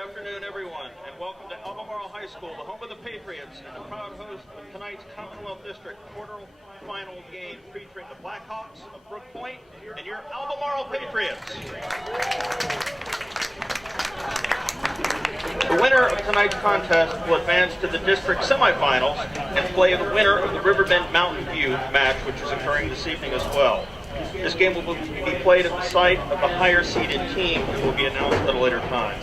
afternoon, everyone, and welcome to Albemarle High School, the home of the Patriots, and the proud host of tonight's Commonwealth District Quarterfinal game featuring the Blackhawks of Brooke and your Albemarle Patriots. The winner of tonight's contest will advance to the district semifinals and play the winner of the Riverbend Mountain View match, which is occurring this evening as well. This game will be played at the site of the higher seeded team and will be announced at a later time.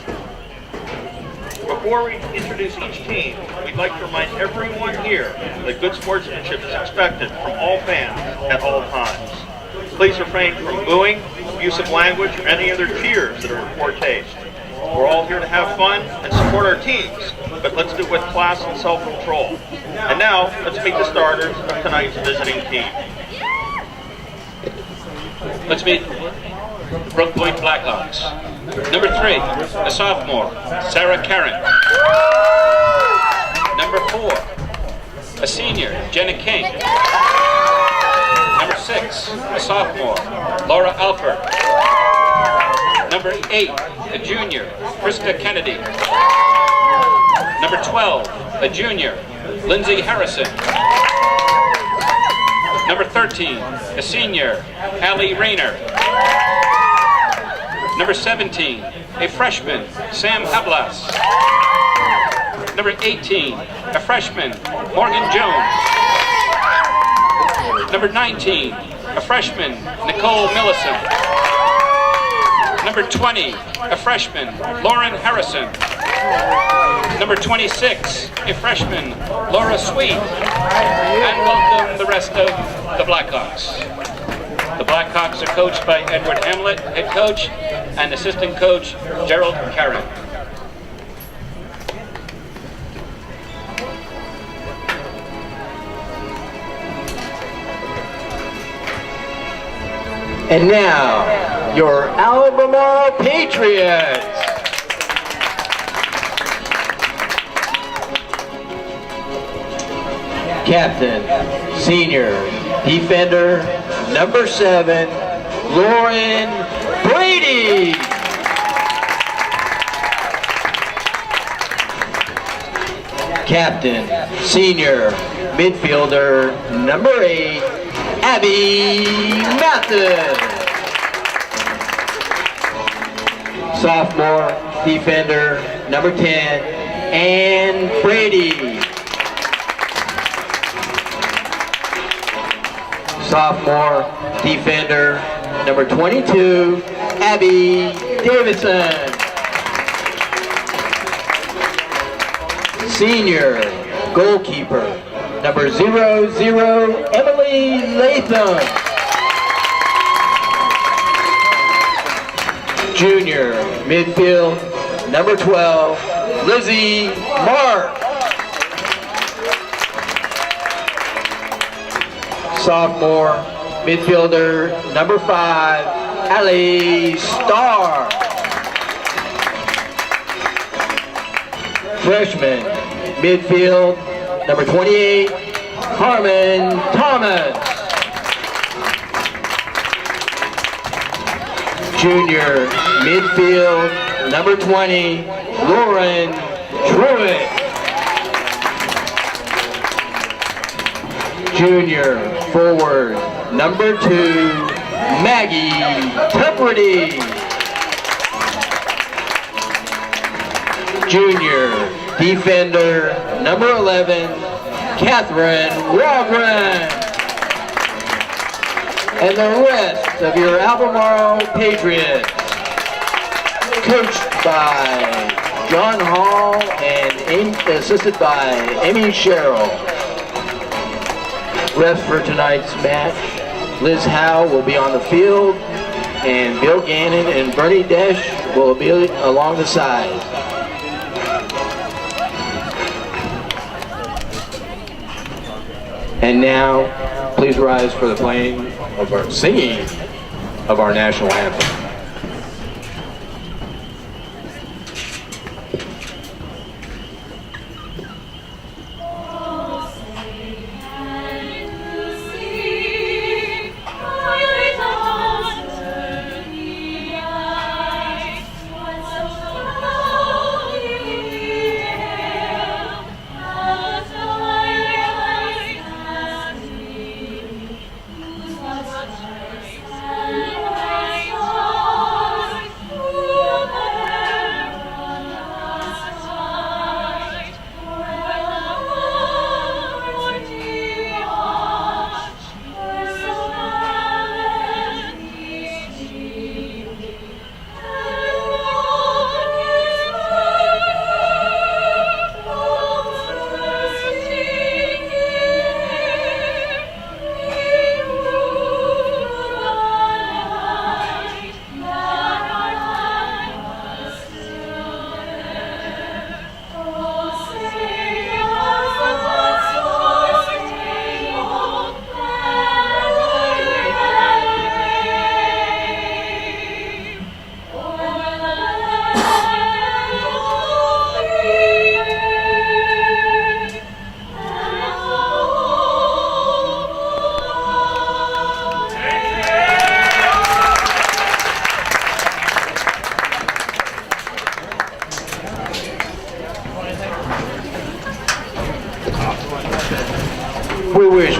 Before we introduce each team, we'd like to remind everyone here that good sportsmanship is expected from all fans at all times. Please refrain from booing, abusive language, or any other cheers that are in poor taste. We're all here to have fun and support our teams, but let's do it with class and self-control. And now, let's meet the starters of tonight's visiting team. Let's meet the Brooke Point Blackhawks. Number 3, a sophomore, Sarah Karen. Number 4, a senior, Jenna King. Number 6, a sophomore, Laura Alford. Number 8, a junior, Krista Kennedy. Number 12, a junior, Lindsay Harrison. Number 13, a senior, Allie Rayner. Number 17, a freshman, Sam Hablas. Number 18, a freshman, Morgan Jones. Number 19, a freshman, Nicole Millicent. Number 20, a freshman, Lauren Harrison. Number 26, a freshman, Laura Sweet. And welcome the rest of the Blackhawks. The Blackhawks are coached by Edward Hamlet, head coach, and assistant coach Gerald Carron. And now, your Albemarle Patriots. Captain, senior, defender, number 7, Lauren Brady. Captain, senior, midfielder, number 8, Abby Mathis. Sophomore, defender, number 10, Ann Brady. Sophomore, defender, number 22, Abby Davidson. Senior, goalkeeper, number 00, Emily Latham. Junior, midfield, number 12, Lizzie Mark. Sophomore, midfielder, number 5, Allie Starr. Freshman, midfield, number 28, Carmen Thomas. Junior, midfield, number 20, Lauren Truitt. Junior, forward, number 2, Maggie Tuprity. Junior, defender, number 11, Catherine Waldron. And the rest of your Albemarle Patriots, coached by John Hall and assisted by Amy Sherrill. Refs for tonight's match, Liz Howe will be on the field, and Bill Gannon and Bernie Desch will be along the sides. And now, please rise for the playing of our singing of our national anthem.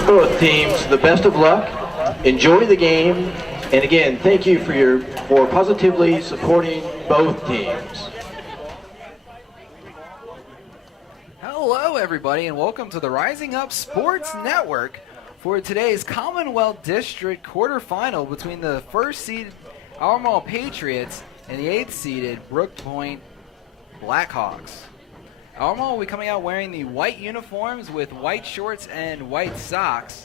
both teams the best of luck. Enjoy the game. And again, thank you for positively supporting both teams. Hello everybody and welcome to the Rising Up Sports Network for today's Commonwealth District Quarterfinal between the first seeded Albemarle Patriots and the 8th seeded Brooke Point Blackhawks. Albemarle will be coming out wearing the white uniforms with white shorts and white socks.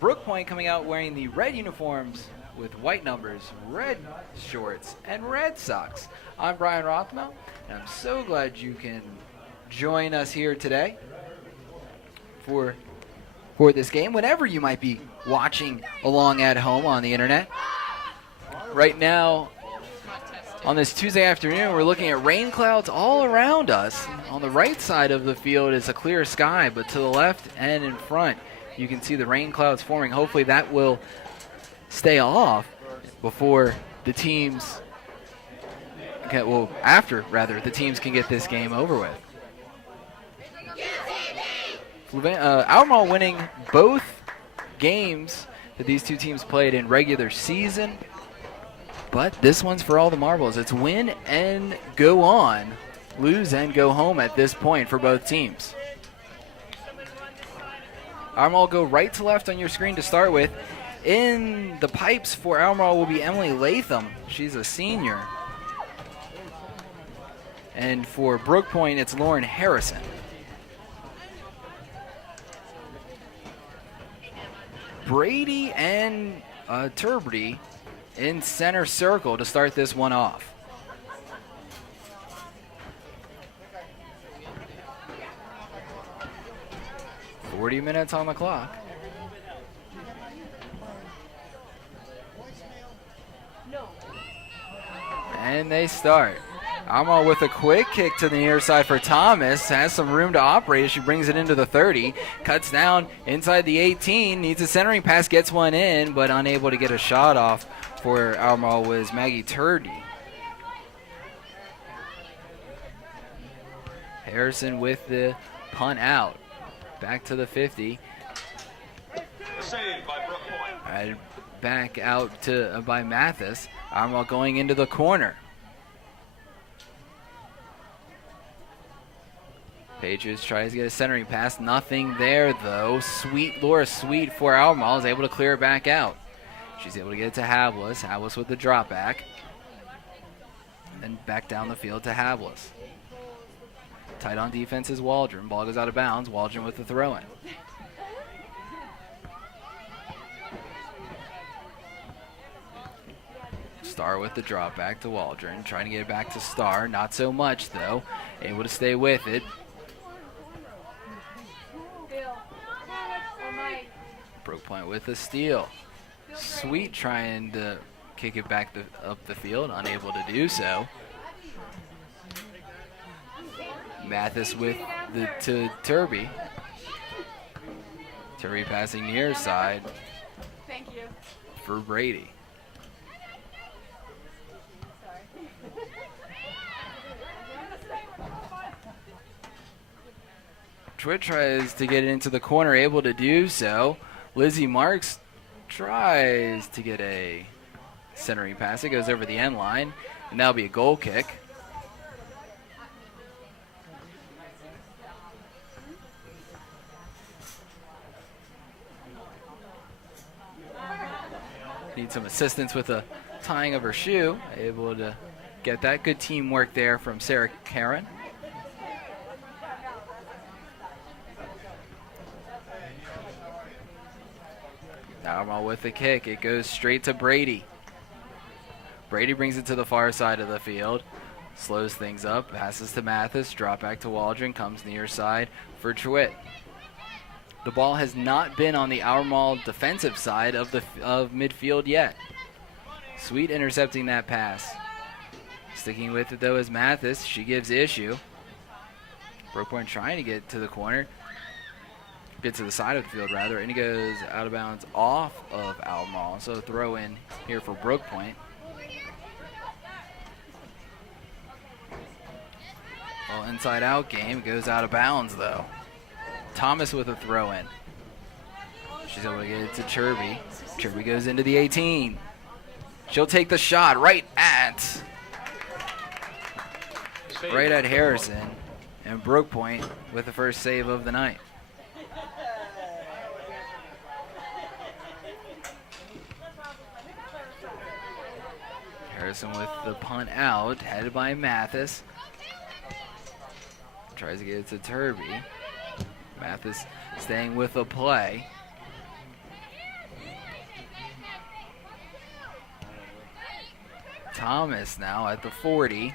Brooke Point coming out wearing the red uniforms with white numbers, red shorts, and red socks. I'm Brian Rothmel, and I'm so glad you can join us here today for this game, whenever you might be watching along at home on the internet. Right now, on this Tuesday afternoon, we're looking at rain clouds all around us. On the right side of the field is a clear sky, but to the left and in front, you can see the rain clouds forming. Hopefully that will stay off before the teams after the teams can get this game over with. Albemarle winning both games that these two teams played in regular season, but this one's for all the marbles. It's win and go on, lose and go home at this point for both teams. Albemarle go right to left on your screen to start with. In the pipes for Albemarle will be Emily Latham. She's a senior. And for Brooke Point, it's Lauren Harrison. Brady and Turbity in center circle to start this one off. "40 minutes on the clock. And they start. Albemarle with a quick kick to the near side for Thomas. Has some room to operate as she brings it into the 30. Cuts down inside the 18. Needs a centering pass. Gets one in, but unable to get a shot off for Albemarle was Maggie Turdy. Harrison with the punt out. Back to the 50. Saved by Brooke Point. Right back out to by Mathis. Albemarle going into the corner. Patriots tries to get a centering pass. Nothing there, though. Laura Sweet for Albemarle is able to clear it back out. She's able to get it to Havlis. Havlis with the drop back. And then back down the field to Havlis. Tight on defense is Waldron. Ball goes out of bounds. Waldron with the throw-in. Star with the drop back to Waldron. Trying to get it back to Star. Not so much, though. Able to stay with it. Brooke Point with a steal. Sweet trying to kick it back up the field. Unable to do so. Mathis with to Turby. Turby passing near side. Thank you. For Brady. Twit tries to get it into the corner, able to do so. Lizzie Marks tries to get a centering pass. It goes over the end line, and that'll be a goal kick. Need some assistance with the tying of her shoe. Able to get that. Good teamwork there from Sarah Karen. Albemarle with the kick. It goes straight to Brady. Brady brings it to the far side of the field. Slows things up. Passes to Mathis. Drop back to Waldron. Comes near side for Truitt. The ball has not been on the Albemarle defensive side of midfield yet. Sweet intercepting that pass. Sticking with it, though, is Mathis. She gives issue. Brooke Point trying to get to the corner. Get to the side of the field, rather, and he goes out of bounds off of Albemarle. So throw in here for Brooke Point. Well, inside out game goes out of bounds, though. Thomas with a throw in. She's able to get it to Turby. Turby goes into the 18. She'll take the shot right at Harrison. And Brooke Point with the first save of the night. Harrison with the punt out, headed by Mathis. Tries to get it to Turby. Mathis staying with the play. Thomas now at the 40.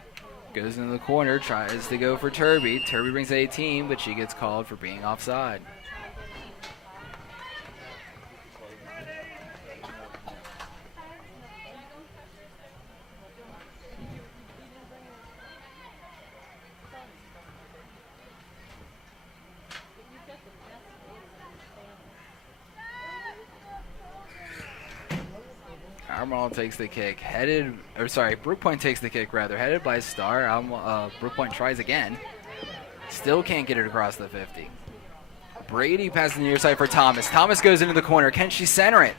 Goes into the corner, tries to go for Turby. Turby brings 18, but she gets called for being offside. Albemarle takes the kick, Brooke Point takes the kick rather, headed by Star. Brooke Point tries again. Still can't get it across the 50. Brady passes the near side for Thomas. Thomas goes into the corner. Can she center it?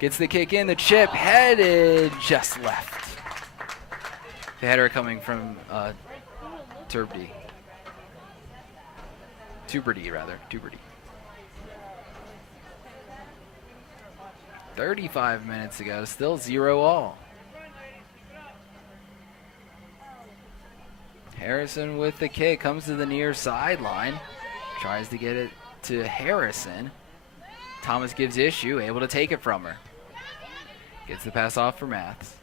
Gets the kick in, the chip, headed just left. The header coming from Tuberty. 35 minutes ago, still 0-all. Harrison with the kick, comes to the near sideline, tries to get it to Harrison. Thomas gives issue, able to take it from her. Gets the pass off for Maths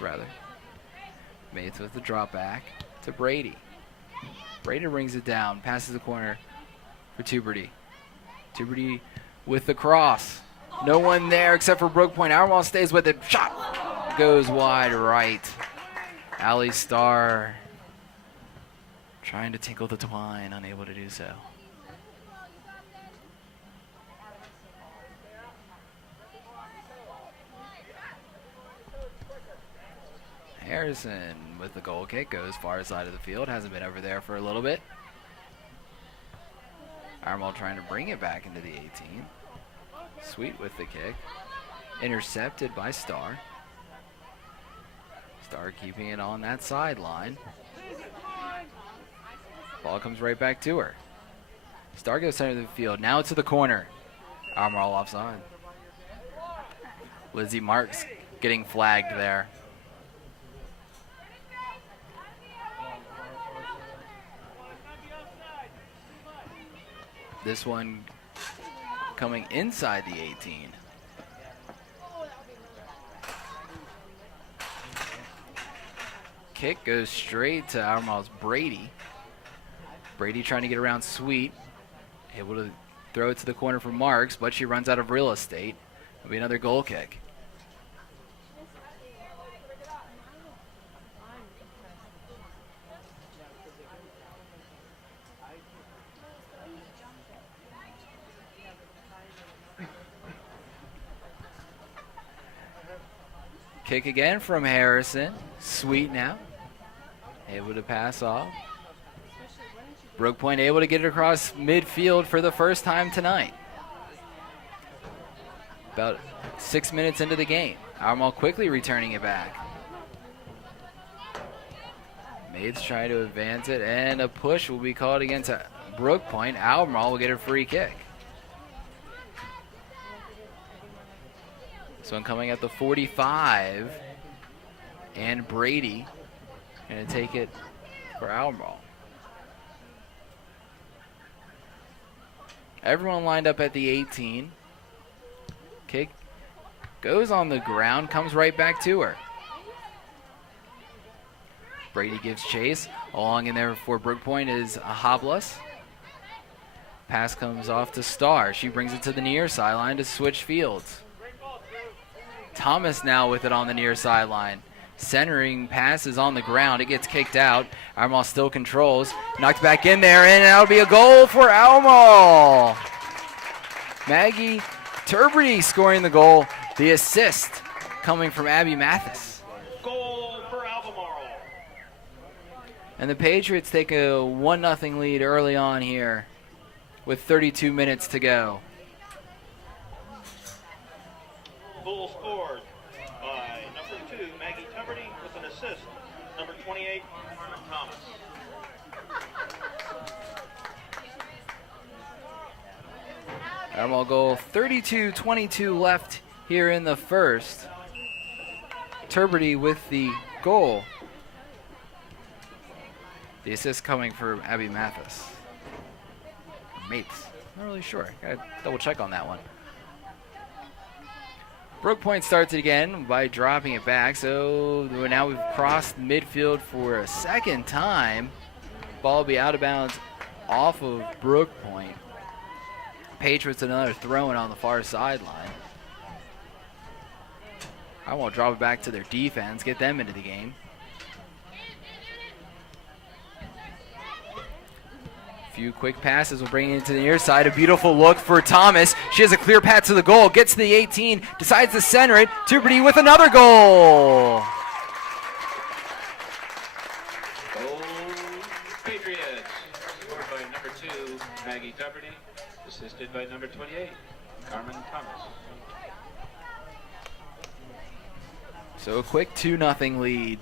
rather. Maths with the drop back to Brady. Brady brings it down, passes the corner for Tuberty. Tuberty with the cross. No one there except for Brooke Point. Albemarle stays with it. Shot goes wide right. Allie Starr trying to tinkle the twine, unable to do so. Harrison with the goal kick goes far side of the field. Hasn't been over there for a little bit. Albemarle trying to bring it back into the 18. Sweet with the kick. Intercepted by Star. Star keeping it on that sideline. Ball comes right back to her. Star goes center of the field. Now to the corner. Albemarle offside. Lizzie Marks getting flagged there. This one coming inside the 18. Kick goes straight to Albemarle's Brady. Brady trying to get around Sweet. Able to throw it to the corner for Marks, but she runs out of real estate. It'll be another goal kick. Kick again from Harrison. Sweet now. Able to pass off. Brooke Point able to get it across midfield for the first time tonight. About 6 minutes into the game. Albemarle quickly returning it back. Maids trying to advance it, and a push will be called against Brooke Point. Albemarle will get a free kick. This one coming at the 45, and Brady going to take it for Albemarle. Everyone lined up at the 18. Kick goes on the ground, comes right back to her. Brady gives chase. Along in there for Brooke Point is Hoblos. Pass comes off to Star. She brings it to the near sideline to switch fields. Thomas now with it on the near sideline. Centering pass is on the ground. It gets kicked out. Albemarle still controls. Knocked back in there, and that'll be a goal for Albemarle. Maggie Tuberty scoring the goal. The assist coming from Abby Mathis. Goal for Albemarle. And the Patriots take a 1-0 lead early on here with 32 minutes to go. Goal scored by number 2, Maggie Tuberty, with an assist. Number 28, Carmen Thomas. Albemarle goal, 32-22 left here in the first. Tuberty with the goal. The assist coming from Abby Mathis. Mates, not really sure. Gotta double check on that one. Brooke Point starts it again by dropping it back. So now we've crossed midfield for a second time. Ball will be out of bounds off of Brooke Point. Patriots another throw-in on the far sideline. I won't drop it back to their defense, get them into the game. Few quick passes will bring it into the near side. A beautiful look for Thomas. She has a clear path to the goal. Gets to the 18. Decides to center it. Tuberty with another goal. Goal Patriots. Scored by number 2, Maggie Tuberty. Assisted by number 28, Carmen Thomas. So a quick 2-0 lead.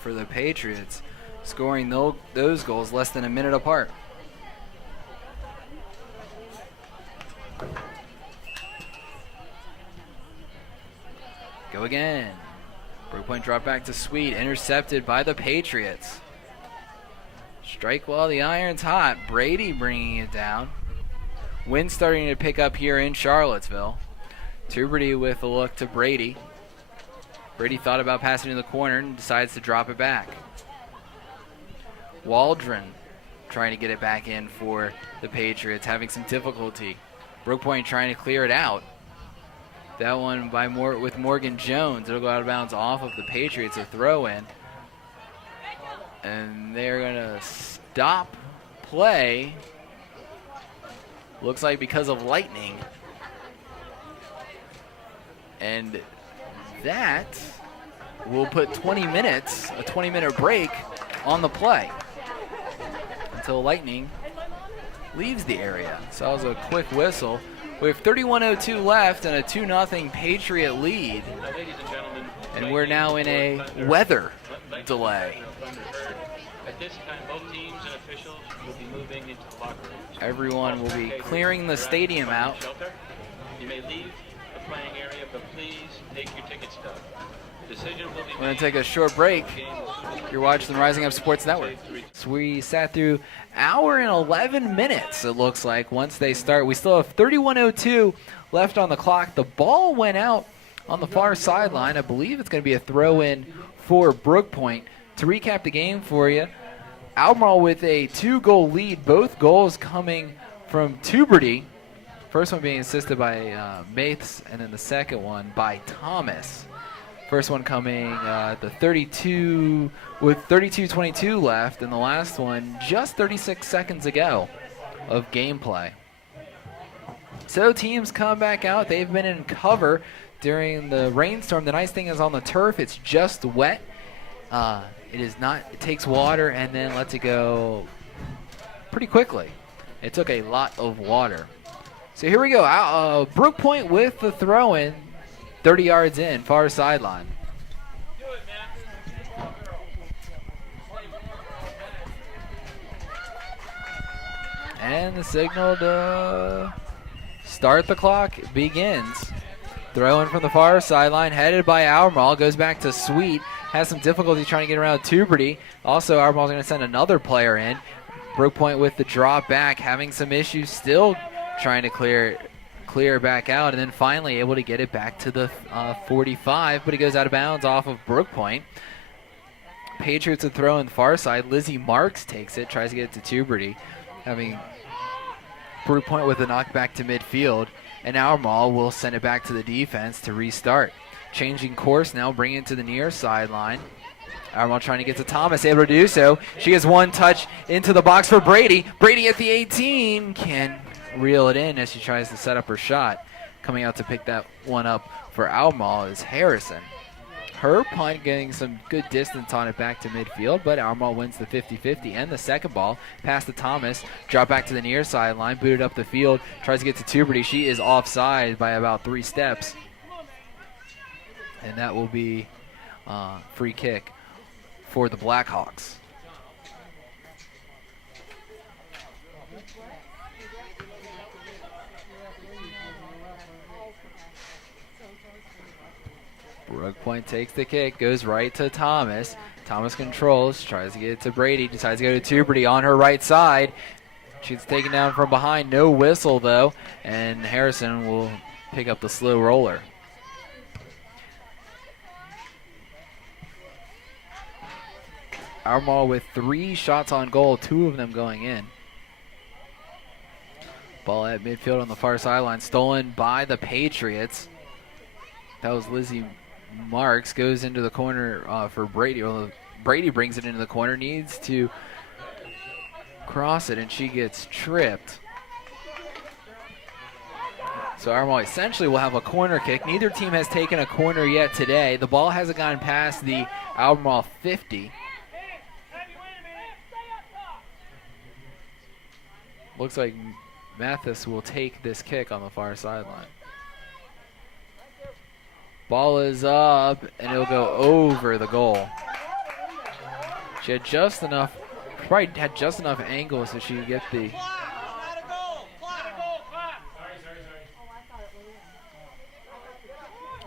For the Patriots, scoring those goals less than a minute apart. Go again. Brooke Point drop back to Sweet, intercepted by the Patriots. Strike while the iron's hot. Brady bringing it down. Wind starting to pick up here in Charlottesville. Tuberty with a look to Brady. Brady thought about passing in the corner and decides to drop it back. Waldron trying to get it back in for the Patriots, having some difficulty. Brooke Point trying to clear it out. That one by with Morgan Jones. It'll go out of bounds off of the Patriots, a throw in. And they're going to stop play. Looks like because of lightning. And that will put 20 minutes, a 20-minute break on the play until lightning leaves the area. So that was a quick whistle. We have 31:02 left and a 2-0 Patriot lead. Ladies and gentlemen, And we're now in a weather delay. At this time, both teams and officials will be moving into the locker rooms. Everyone will be clearing the stadium out. You may leave the playing area, but please take your ticket stub. Decision will be We're going to take a short break. You're watching the Rising Up Sports Network. So we sat through hour and 11 minutes, it looks like, once they start. We still have 31:02 left on the clock. The ball went out on the far sideline. I believe it's going to be a throw-in for Brooke Point. To recap the game for you, Albemarle with a 2-goal lead, both goals coming from Tuberty. First one being assisted by Maths, and then the second one by Thomas. First one coming the 32 with 32:22 left, and the last one just 36 seconds ago of gameplay. So teams come back out. They've been in cover during the rainstorm. The nice thing is on the turf, it's just wet. It is not. It takes water and then lets it go pretty quickly. It took a lot of water. So here we go. Brooke Point with the throw-in, 30 yards in, far sideline. And the signal to start the clock begins. Throw in from the far sideline, headed by Albemarle, goes back to Sweet. Has some difficulty trying to get around Tuberty. Also, Albemarle's going to send another player in. Brooke Point with the drop back, having some issues, still trying to clear back out, and then finally able to get it back to the 45, but it goes out of bounds off of Brooke Point. Patriots would throw in the far side. Lizzie Marks takes it, tries to get it to Tuberty, having Brooke Point with a knockback to midfield, and Albemarle will send it back to the defense to restart. Changing course now, bringing it to the near sideline. Albemarle trying to get to Thomas, able to do so. She has one touch into the box for Brady. Brady at the 18 can reel it in as she tries to set up her shot. Coming out to pick that one up for Albemarle is Harrison. her punt, getting some good distance on it back to midfield, but Albemarle wins the 50-50 and the second ball. Pass to Thomas, drop back to the near sideline, booted up the field, tries to get to Tuberty. She is offside by about 3 steps. And that will be free kick for the Blackhawks. Brooke Point takes the kick, goes right to Thomas. Thomas controls, tries to get it to Brady, decides to go to Tuberty on her right side. She's taken down from behind, no whistle though, and Harrison will pick up the slow roller. Albemarle with 3 shots on goal, 2 of them going in. Ball at midfield on the far sideline, stolen by the Patriots. That was Lizzie Marks, goes into the corner for Brady. Well, Brady brings it into the corner, needs to cross it, and she gets tripped. So Albemarle essentially will have a corner kick. Neither team has taken a corner yet today. The ball hasn't gone past the Albemarle 50. Looks like Mathis will take this kick on the far sideline. Ball is up, and it'll go over the goal. She had just enough, probably had just enough angle so she could get the...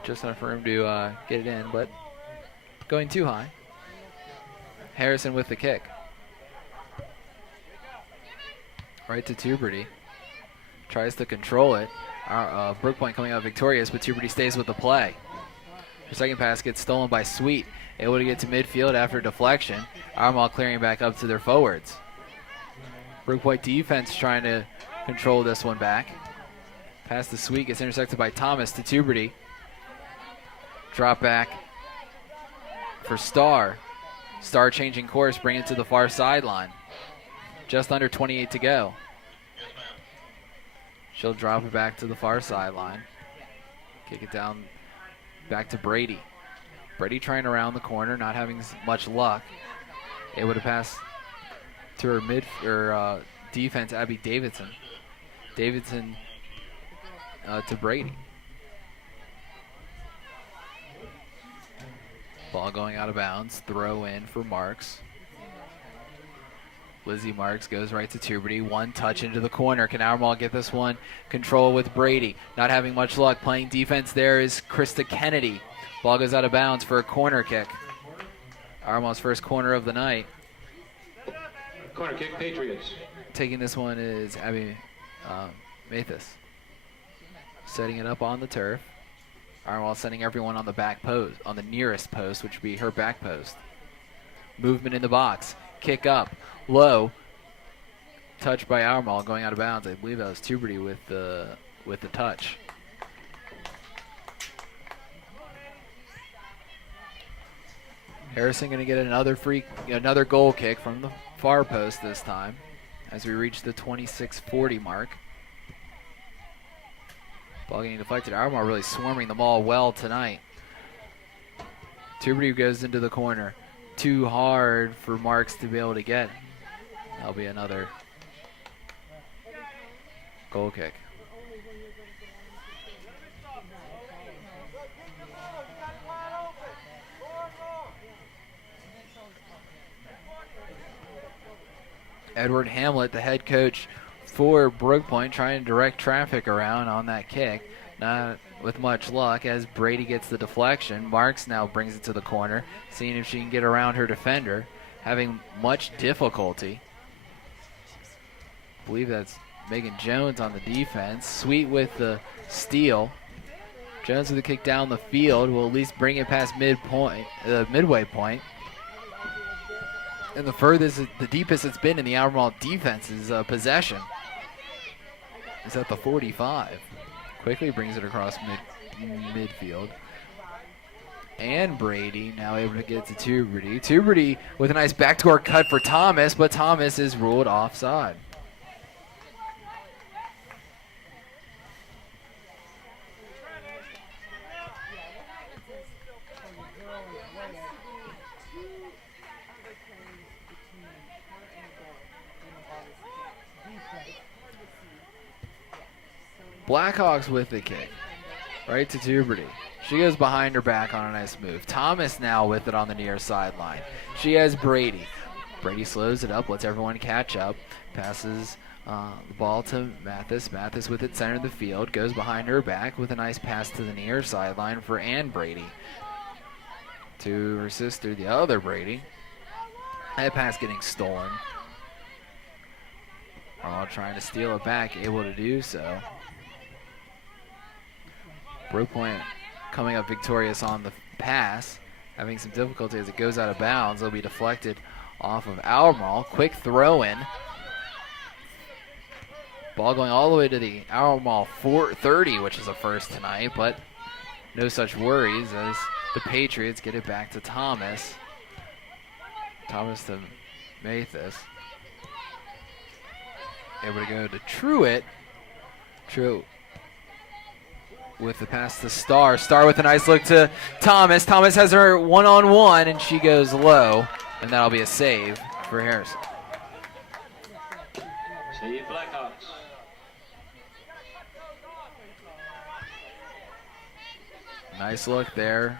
Just enough room to get it in, but going too high. Harrison with the kick. Right to Tuberty. Tries to control it. Brooke Point coming out victorious, but Tuberty stays with the play. Her second pass gets stolen by Sweet. Able to get to midfield after deflection. Albemarle clearing back up to their forwards. Brooke Point defense trying to control this one back. Pass to Sweet gets intersected by Thomas to Tuberty. Drop back for Starr. Starr changing course, bring it to the far sideline. Just under 28 to go. She'll drop it back to the far sideline. Kick it down back to Brady. Brady trying around the corner, not having much luck. Able to pass to her defense, Abby Davidson. Davidson to Brady. Ball going out of bounds. Throw in for Marks. Lizzie Marks goes right to Tuberty. One touch into the corner. Can Albemarle get this one? Control with Brady. Not having much luck. Playing defense there is Krista Kennedy. Ball goes out of bounds for a corner kick. Albemarle's first corner of the night. Corner kick, Patriots. Taking this one is Abby Mathis. Setting it up on the turf. Albemarle sending everyone on the back post, on the nearest post, which would be her back post. Movement in the box. Kick up. Low. Touch by Albemarle going out of bounds. I believe that was Tuberty with the touch. Harrison going to get another goal kick from the far post this time as we reach the 26:40 mark. Ball getting deflected. Albemarle really swarming the ball well tonight. Tuberty goes into the corner. Too hard for Marks to be able to get. That'll be another goal kick. Edward Hamlet, the head coach for Brooke Point, trying to direct traffic around on that kick. Not with much luck as Brady gets the deflection. Marks now brings it to the corner, seeing if she can get around her defender. Having much difficulty. I believe that's Megan Jones on the defense. Sweet with the steal. Jones with the kick down the field will at least bring it past midway point. And the deepest it's been in the Albemarle defense's possession is at the 45. Quickly brings it across midfield. And Brady now able to get to Tuberty. Tuberty with a nice backdoor cut for Thomas, but Thomas is ruled offside. Blackhawks with the kick. Right to Tuberty. She goes behind her back on a nice move. Thomas now with it on the near sideline. She has Brady. Brady slows it up, lets everyone catch up. Passes the ball to Mathis. Mathis with it center of the field. Goes behind her back with a nice pass to the near sideline for Ann Brady. To her sister, the other Brady. That pass getting stolen. All trying to steal it back, able to do so. Brooke Point coming up victorious on the pass, having some difficulty as it goes out of bounds. It'll be deflected off of Albemarle. Quick throw in. Ball going all the way to the Albemarle 30, which is a first tonight, but no such worries as the Patriots get it back to Thomas. Thomas to Mathis. Able to go to Truitt. Truitt with the pass to Starr. Starr with a nice look to Thomas. Thomas has her one-on-one, and she goes low, and that'll be a save for Harrison. Save Blackhawks. Nice look there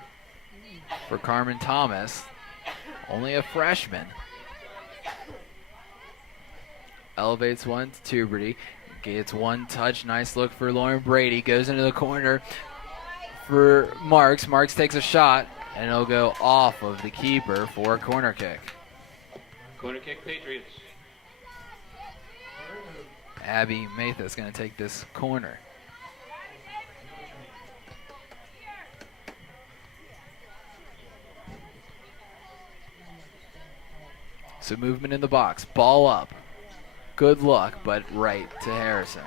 for Carmen Thomas. Only a freshman. Elevates one to Tuberty. Gets one touch. Nice look for Lauren Brady. Goes into the corner for Marks. Marks takes a shot, and it'll go off of the keeper for a corner kick. Corner kick, Patriots. Abby Mathis going to take this corner. So movement in the box. Ball up. Good luck, but right to Harrison.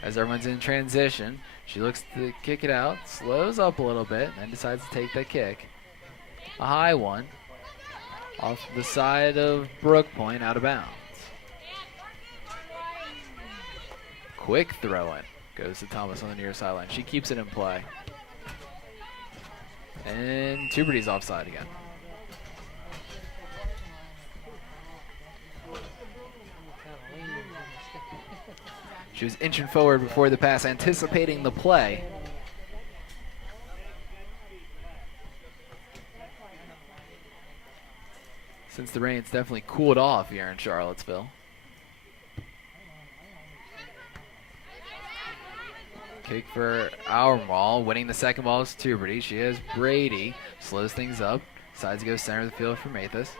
As everyone's in transition, she looks to kick it out, slows up a little bit, and then decides to take that kick. A high one off the side of Brooke Point, out of bounds. Quick throw in. Goes to Thomas on the near sideline. She keeps it in play. And Tuberty's offside again. She was inching forward before the pass, anticipating the play. Since the rain's definitely cooled off here in Charlottesville. Kick for Albemarle, winning the second ball is Tuberty. She has Brady, slows things up, decides to go center of the field for Mathis.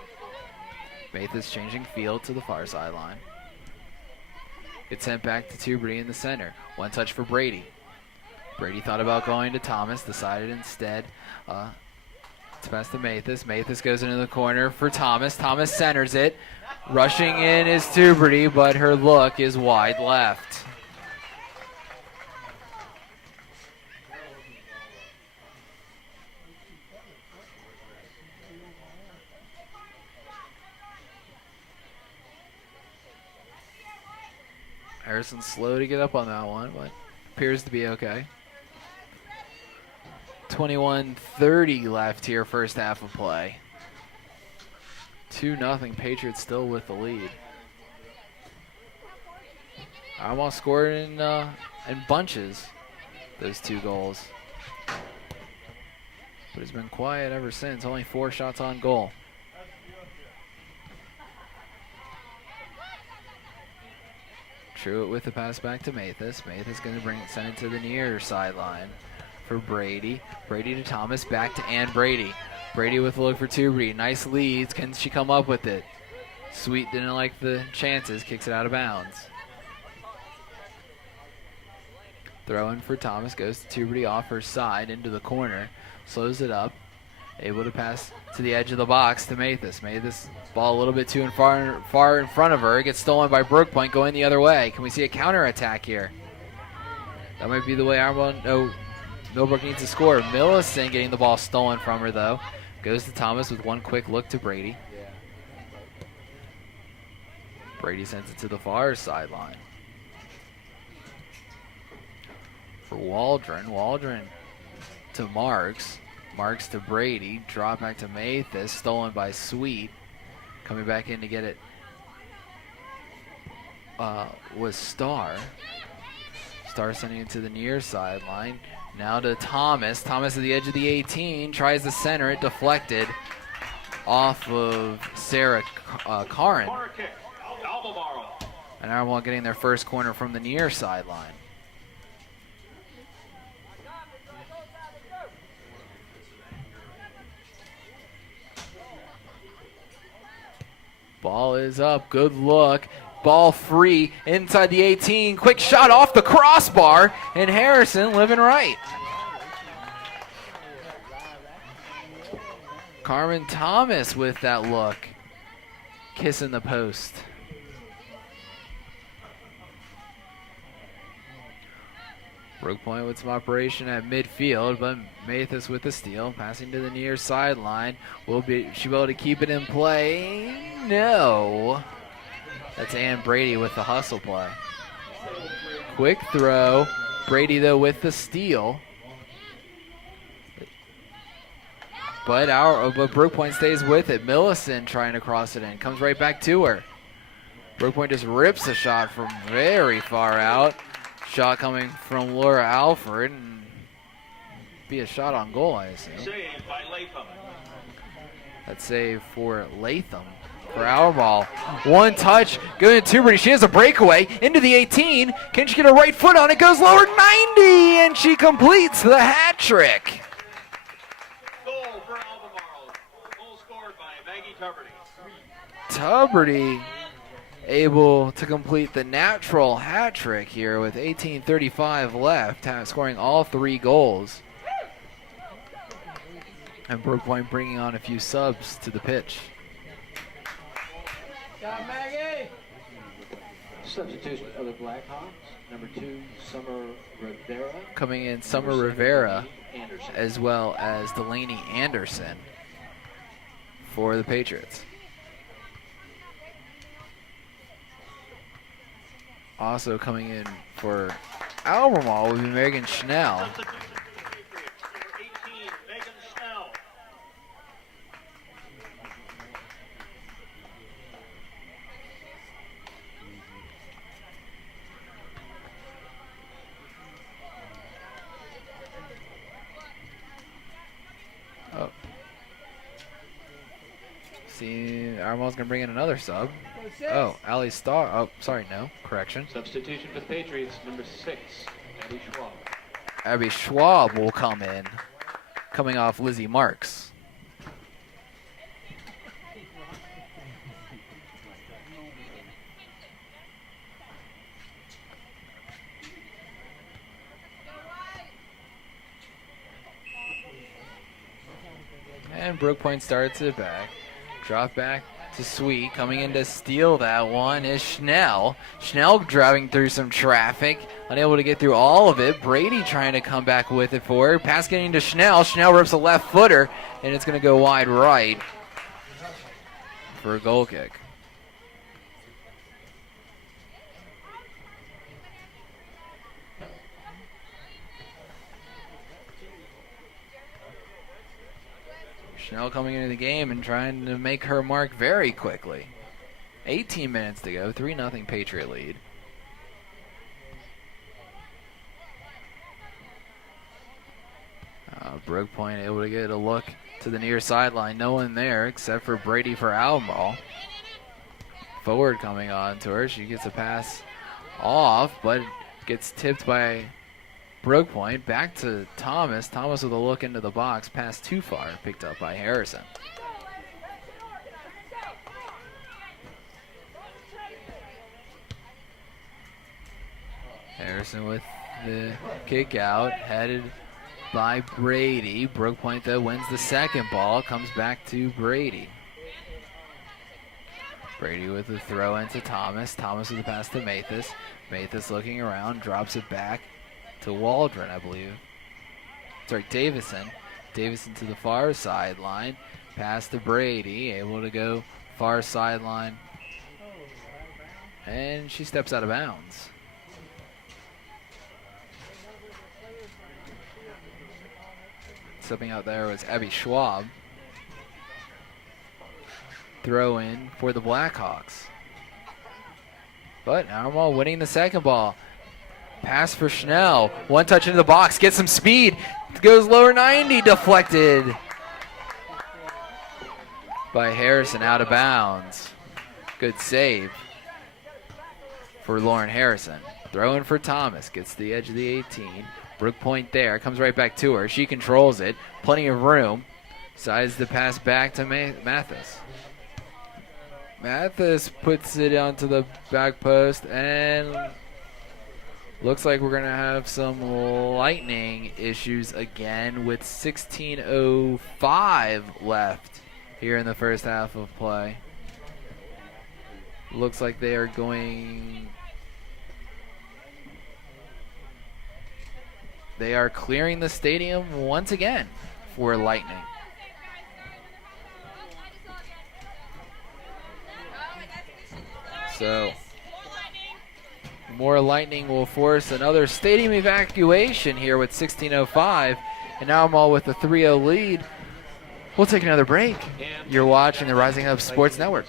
Mathis changing field to the far sideline. It's sent back to Tuberty in the center. One touch for Brady. Brady thought about going to Thomas, decided instead to pass to Mathis. Mathis goes into the corner for Thomas. Thomas centers it. Rushing in is Tuberty, but her look is wide left. Harrison's slow to get up on that one, but appears to be okay. 21:30 left here, first half of play. 2-0, Patriots still with the lead. Almost scored in bunches, those two goals. But it's been quiet ever since, only 4 shots on goal. Truitt with the pass back to Mathis. Mathis going to send it to the near sideline for Brady. Brady to Thomas, back to Ann Brady. Brady with a look for Tuberty. Nice leads. Can she come up with it? Sweet didn't like the chances. Kicks it out of bounds. Throw in for Thomas. Goes to Tuberty off her side into the corner. Slows it up. Able to pass to the edge of the box to Mathis. Mathis, ball a little bit too far in front of her. It gets stolen by Brooke Point going the other way. Can we see a counter attack here? That might be the way Millbrook needs to score. Millicent getting the ball stolen from her though. Goes to Thomas with one quick look to Brady. Brady sends it to the far sideline. For Waldron. Waldron to Marks. Marks to Brady, drop back to Mathis, stolen by Sweet. Coming back in to get it was Starr. Starr sending it to the near sideline. Now to Thomas. Thomas at the edge of the 18. Tries to center it. Deflected off of Sarah Caron. Corner kick, Albemarle. And Albemarle getting their first corner from the near sideline. Ball is up. Good look. Ball free inside the 18. Quick shot off the crossbar. And Harrison living right. Carmen Thomas with that look. Kissing the post. Brooke Point with some operation at midfield, but Mathis with the steal, passing to the near sideline. Will she be able to keep it in play? No. That's Ann Brady with the hustle play. Quick throw. Brady though with the steal. But Brooke Point stays with it. Millicent trying to cross it in. Comes right back to her. Brooke Point just rips a shot from very far out. Shot coming from Laura Alford. And be a shot on goal, I assume. Saved by Latham. That save for Latham. For Albemarle. One touch. Going to Tuberty. She has a breakaway. Into the 18. Can she get her right foot on it? Goes lower 90. And she completes the hat trick. Goal for Albemarle. Goal scored by Maggie Tuberty. Tuberty able to complete the natural hat trick here with 18:35 left, scoring all 3 goals. And Brooke Point bringing on a few subs to the pitch. Got Maggie. Substitution of the Blackhawks. Number 2, Summer Rivera. Coming in, Summer Rivera, Anderson. as well as Delaney Anderson for the Patriots. Also coming in for Albemarle will be Megan Schnell. Substitution for the Patriots. Number 18, Megan Snell. Oh. See, Albemarle's going to bring in another sub. Oh, Allie Starr. Oh, sorry, no. Correction. Substitution for the Patriots, number 6, Abby Schwab. Abby Schwab will come in, coming off Lizzie Marks. And Brooke Point starts it back. Drop back to Sweet. Coming in to steal that one is Schnell. Schnell driving through some traffic. Unable to get through all of it. Brady trying to come back with it for her. Pass getting to Schnell. Schnell rips a left footer. And it's going to go wide right for a goal kick. Schnell coming into the game and trying to make her mark very quickly. 18 minutes to go, 3-0 Patriot lead. Brooke Point able to get a look to the near sideline. No one there except for Brady for Albemarle. Forward coming on to her. She gets a pass off, but gets tipped by Brooke Point. Back to Thomas. Thomas with a look into the box. Pass too far. Picked up by Harrison. Harrison with the kick out. Headed by Brady. Brooke Point, though, wins the second ball. Comes back to Brady. Brady with the throw into Thomas. Thomas with the pass to Mathis. Mathis looking around. Drops it back to Waldron, I believe. Sorry, Davison. Davison to the far sideline. Pass to Brady. Able to go far sideline. And she steps out of bounds. Stepping out there was Abby Schwab. Throw in for the Blackhawks. But Albemarle winning the second ball. Pass for Schnell. One touch into the box. Gets some speed. Goes lower 90. Deflected by Harrison, out of bounds. Good save for Lauren Harrison. Throwing for Thomas. Gets to the edge of the 18. Brooke point there. Comes right back to her. She controls it. Plenty of room. Decides to pass back to Mathis. Mathis puts it onto the back post, and looks like we're going to have some lightning issues again with 16:05 left here in the first half of play. Looks like they are going... They are clearing the stadium once again for lightning. So, more lightning will force another stadium evacuation here with 16:05. And now Albemarle with a 3-0 lead. We'll take another break. You're watching the Rising Up Sports Network.